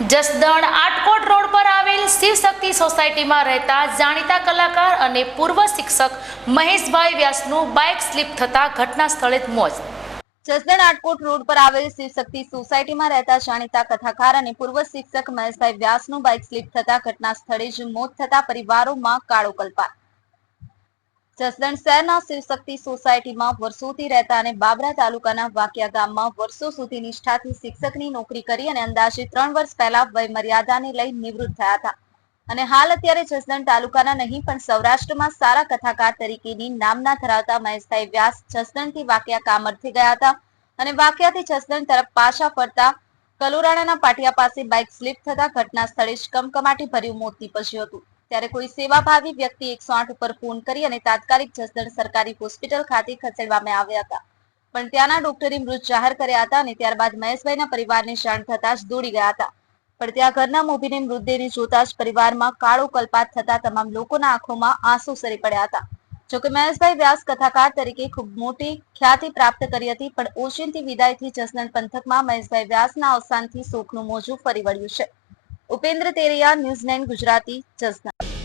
Jasdan Atkot road પર આવેલ શિવશક્તિ સોસાયટીમાં રહેતા જાણીતા કલાકાર અને પૂર્વ શિક્ષક મહેશભાઈ વ્યાસનું બાઇક સ્લીપ થતા ઘટના સ્થળે જ મોત। જસદણ આટકોટ રોડ પર આવેલ શિવશક્તિ સોસાયટીમાં રહેતા જાણીતા કથાકાર અને પૂર્વ શિક્ષક મહેશભાઈ વ્યાસનું બાઇક સ્લીપ થતા ઘટના સ્થળે જ મોત થતા પરિવારોમાં કાળો કલ્પાટ। જસદણ શહેરના શિવશક્તિ સોસાયટીમાં વર્ષોથી રહેતા અને બાબરા તાલુકાના વાકિયા ગામમાં વર્ષો સુધી નિષ્ઠાથી શિક્ષકની નોકરી કરી અને અંદાજે 3 વર્ષ પહેલા વય મર્યાદાને લઈ નિવૃત્ત થયા હતા અને હાલ અત્યારે જસદણ તાલુકાના નહીં પણ સૌરાષ્ટ્રમાં સારા કથાકાર તરીકેની નામના ધરાવતા મહેશભાઈ વ્યાસ જસદણથી વાકિયા કામ અર્થે ગયા હતા અને વાકિયાથી જસદણ તરફ પાછા ફરતા કલોરાણાના પાટિયા પાસે બાઇક સ્લીપ થતા ઘટના સ્થળે જ કમકમાટી ભર્યું મોત નીપજ્યું હતું। ત્યારે કોઈ સેવાભાવી વ્યક્તિ 108 ઉપર ફોન કરી અને તાત્કાલિક જસદણ સરકારી હોસ્પિટલ ખાતે ખસેડવામાં આવ્યા હતા, પણ ત્યાંના ડોક્ટરે મૃત જાહેર કર્યા હતા અને ત્યારબાદ મહેશભાઈના પરિવારને જાણ થતા જ દોડી ગયા હતા, પણ ત્યાં ઘરના મોભીને મૃતદેહને જોતા જ પરિવારમાં કાળો કલ્પાટ થતા તમામ લોકોના આંખોમાં આંસુ સરી પડ્યા હતા। જોકે મહેશભાઈ વ્યાસ કથાકાર તરીકે ખૂબ મોટી ખ્યાતિ પ્રાપ્ત કરી હતી, પણ ઓચિંતી વિદાયથી જસદણ પંથકમાં મહેશભાઈ વ્યાસના અવસાનથી શોકનું મોજું ફરી વળ્યું છે। ઉપેન્દ્ર તેરૈયા, ન્યૂઝ 9 ગુજરાતી, જસદણ।